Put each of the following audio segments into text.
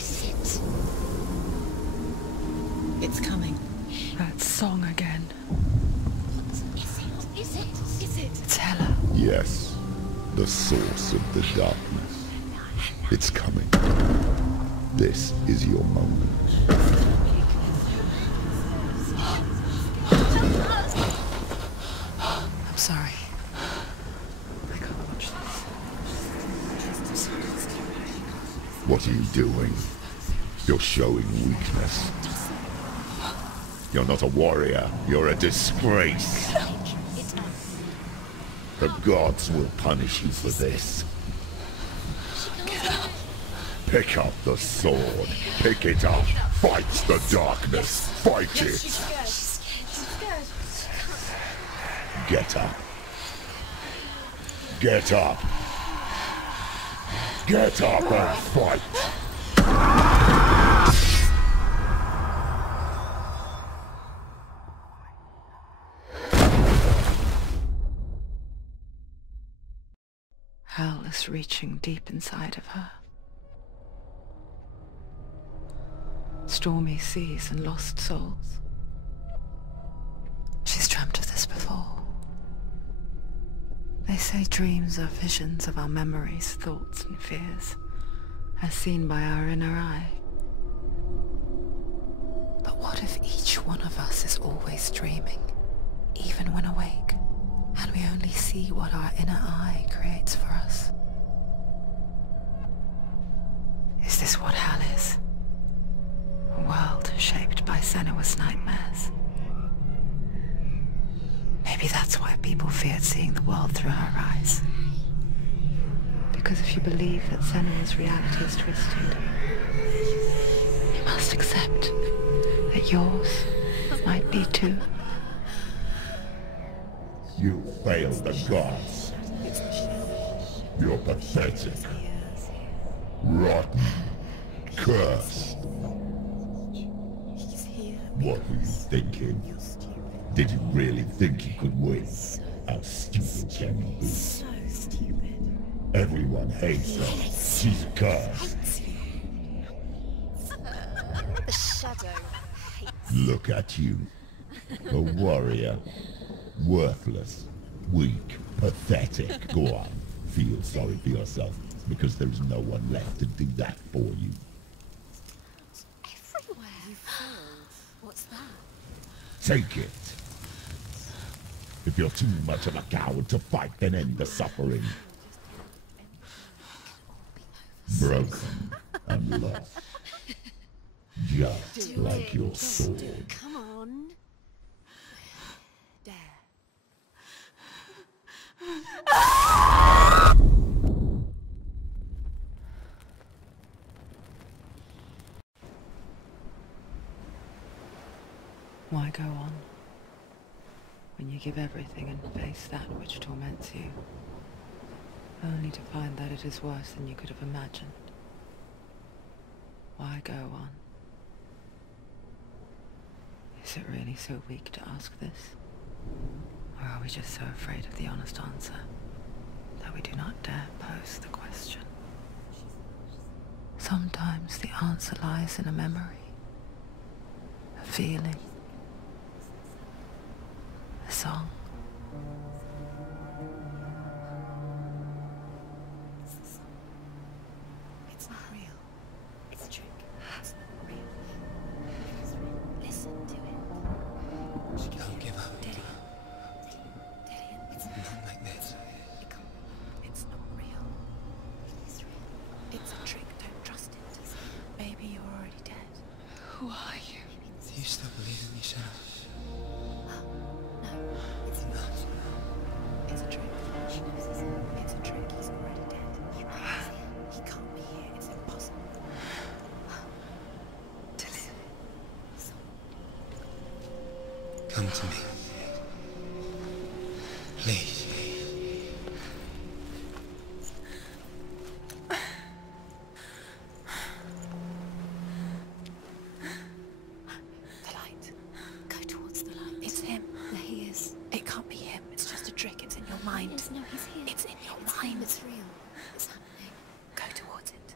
is it? It's coming. That song again. What is it? Is it? It's Hela. Yes, the source of the darkness. It's coming. This is your moment. I'm sorry. I can't watch this. What are you doing? You're showing weakness. You're not a warrior. You're a disgrace. The gods will punish you for this. Get up. Pick up the sword. Pick it up. Fight the darkness. Fight it. Get up. Get up. Get up and fight. Hell is reaching deep inside of her. Stormy seas and lost souls. She's dreamt of this before. They say dreams are visions of our memories, thoughts and fears, as seen by our inner eye. But what if each one of us is always dreaming, even when awake, and we only see what our inner eye creates for us? Is this what hell is? A world shaped by Senua's nightmares. Maybe that's why people feared seeing the world through her eyes. Because if you believe that Senua's reality is twisted, you must accept that yours might be too. You failed the gods. You're pathetic. Rotten. Cursed. What were you thinking? Did you really think you could win? How stupid can you be? So stupid. Everyone hates her. She's cursed. The shadow hates. Look at you. A warrior. Worthless. Weak. Pathetic. Go on. Feel sorry for yourself, because there is no one left to do that for you. Everywhere. You failed. What's that? Take it. If you're too much of a coward to fight, then end the suffering. Broken and lost. Just like your sword. Come on. Dare. Why go on, when you give everything and face that which torments you, only to find that it is worse than you could have imagined? Why go on? Is it really so weak to ask this? Or are we just so afraid of the honest answer that we do not dare pose the question? Sometimes the answer lies in a memory, a feeling, a song. It's not real. It's a trick. It's not real. It's real. Listen to it. Don't give up. Daddy. It's Not like this. It's not real. It's real. It's a trick. Don't trust it. Maybe you're already dead. Who are you? Do you still believe in me, Shadow? No, it's not. It's a trick. It's a trick. He's already dead. He can't be here. It's impossible. Come to me. Please. The light. Go towards the light. It's him. There he is. It can't be him. It's just a trick. It's in your mind. No, he's here. It's in your mind. It's real. It's happening. Go towards it.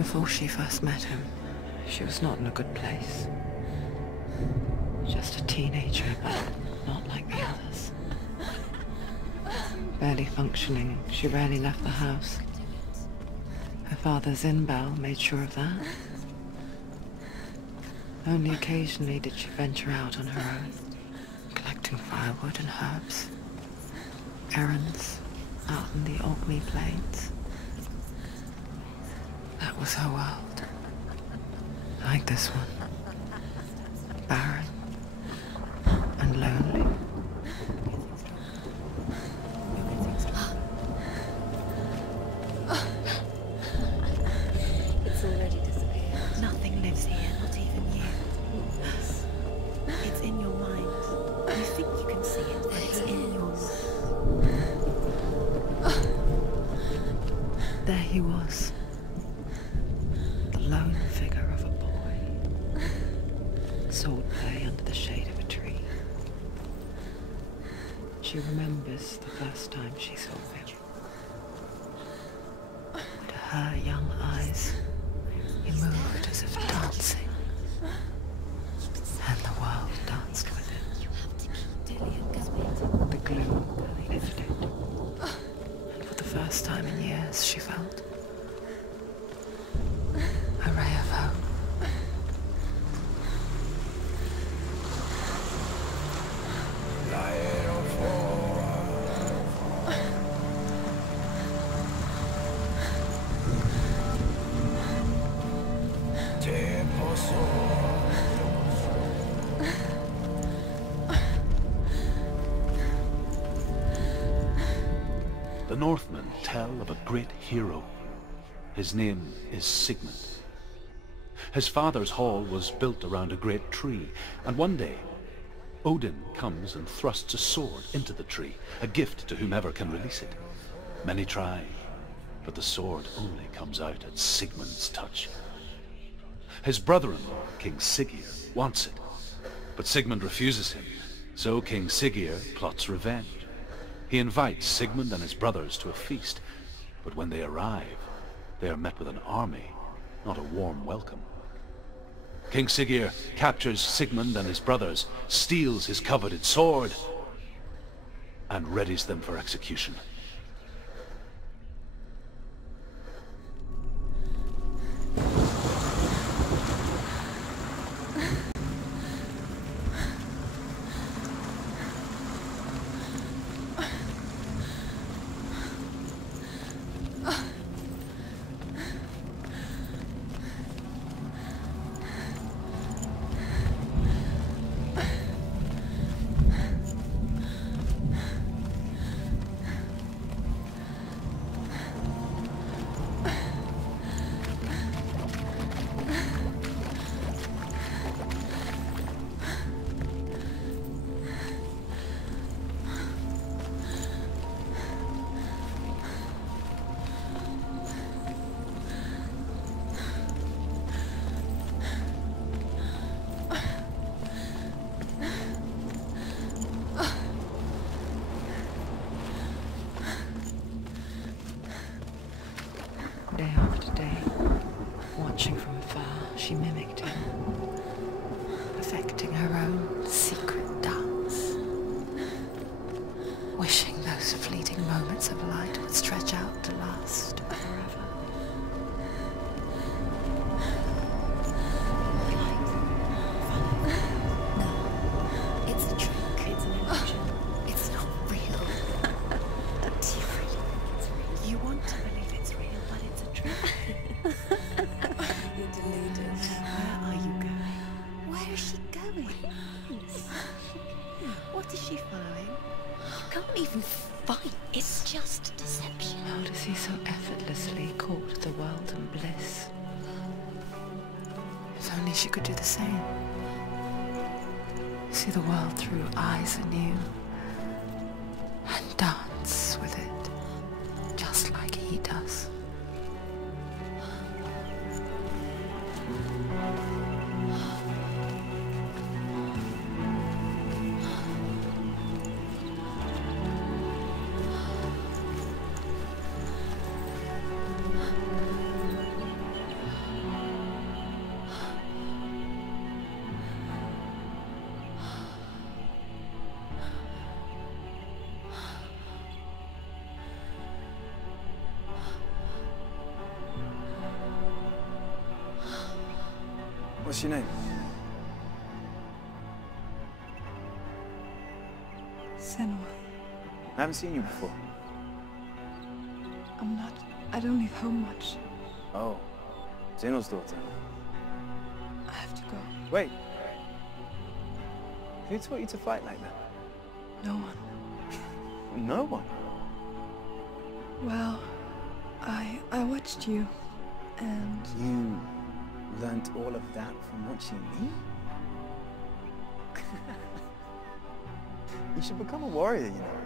Before she first met him, she was not in a good place. Just a teenager, but not like the others. Barely functioning, she rarely left the house. Her father's in-bell made sure of that. Only occasionally did she venture out on her own, collecting firewood and herbs. Errands out in the Orkney Plains. That was her world. Like this one. Barren and lonely. It's already disappeared. Nothing lives here, not even you. It's in your mind. You think you can see it, but it's in your mind. There he was. The lone figure of a boy. Sword play under the shade of a tree. She remembers the first time she saw him. To her young eyes, he moved as if dancing. And the world danced with him. The gloom lifted. And for the first time in years, she felt a ray of hope. The Northmen tell of a great hero. His name is Sigmund. His father's hall was built around a great tree, and one day, Odin comes and thrusts a sword into the tree, a gift to whomever can release it. Many try, but the sword only comes out at Sigmund's touch. His brother-in-law, King Siggeir, wants it, but Sigmund refuses him, so King Siggeir plots revenge. He invites Sigmund and his brothers to a feast, but when they arrive, they are met with an army, not a warm welcome. King Siggeir captures Sigmund and his brothers, steals his coveted sword, and readies them for execution. Day after day, watching from afar, she mimicked him, perfecting her own secret dance, wishing those fleeting moments of light would stretch out to last forever. It's a trick. It's an illusion. It's not real. It's real. You want to believe it's real, but it's a trick. You're deluded. Where are you going? Where is she going? What is she following? You can't even fight. It's just deception. Odyssey so effortlessly caught the world in bliss. If only she could do the same. See the world through eyes anew and dance with it, just like he does. What's your name? Senua. I haven't seen you before. I don't leave home much. Oh, Zeno's daughter. I have to go. Wait. Who taught you to fight like that? No one. No one. Well, I watched you, and... You learnt all of that from watching me? You should become a warrior, you know.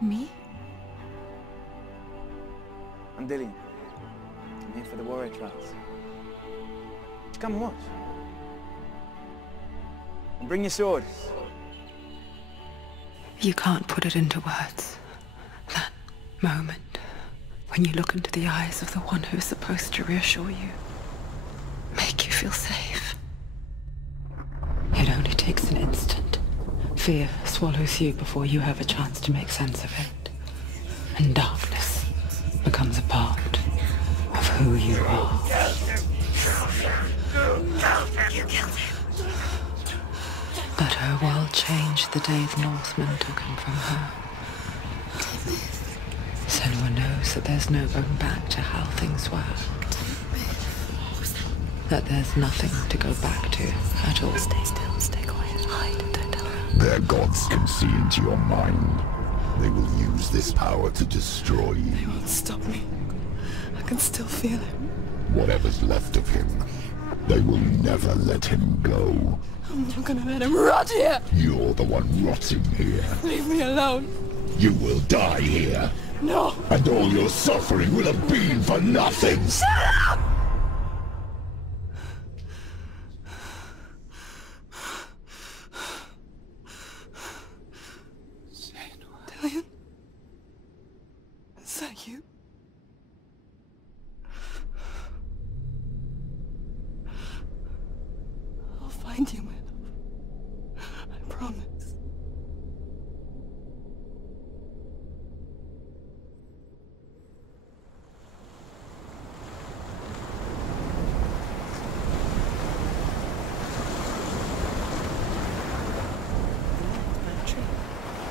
Me? I'm Dillian. I'm here for the warrior trials. Just come and watch. And bring your sword. You can't put it into words. That moment, when you look into the eyes of the one who's supposed to reassure you, make you feel safe. It only takes an instant. Fear swallows you before you have a chance to make sense of it. And darkness becomes a part of who you are. You killed him. But her world changed the day the Northmen took him from her. Senua knows that there's no going back to how things were. That there's nothing to go back to at all. Stay still, stay quiet, hide, don't tell her. Their gods can see into your mind. They will use this power to destroy you. They won't stop me. I can still feel it. Whatever's left of him, they will never let him go. I'm not gonna let him rot here! You're the one rotting here. Leave me alone! You will die here. No! And all your suffering will have been for nothing. Shut up! Dillian? Is that you? I'll find you, my love. I promise.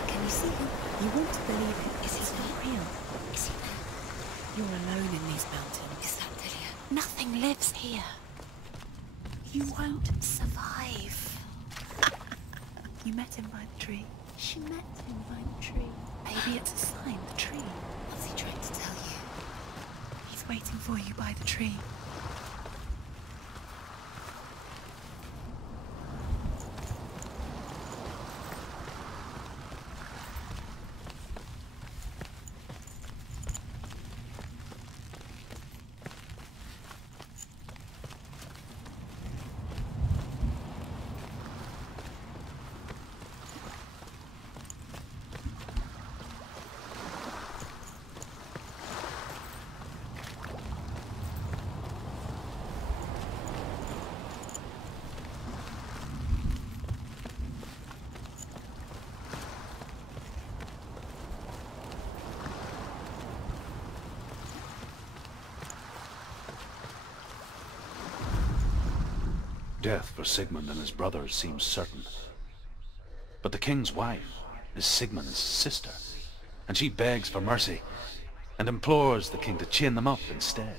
Can you see him? You want to believe it. Is he not real? Is he there? You're alone in these mountains. Is that Dillian? Nothing lives here. You won't survive. You met him by the tree. She met him by the tree. Maybe it's a sign, the tree. What's he trying to tell you? He's waiting for you by the tree. Death for Sigmund and his brothers seems certain. But the king's wife is Sigmund's sister, and she begs for mercy and implores the king to chain them up instead.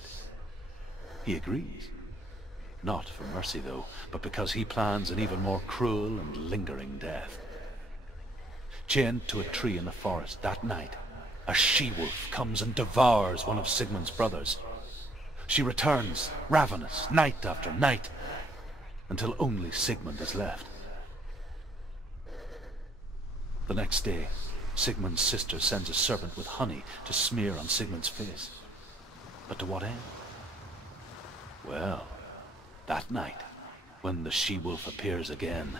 He agrees. Not for mercy, though, but because he plans an even more cruel and lingering death. Chained to a tree in the forest that night, a she-wolf comes and devours one of Sigmund's brothers. She returns, ravenous, night after night, until only Sigmund is left. The next day, Sigmund's sister sends a servant with honey to smear on Sigmund's face. But to what end? Well, that night, when the she-wolf appears again,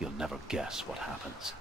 you'll never guess what happens.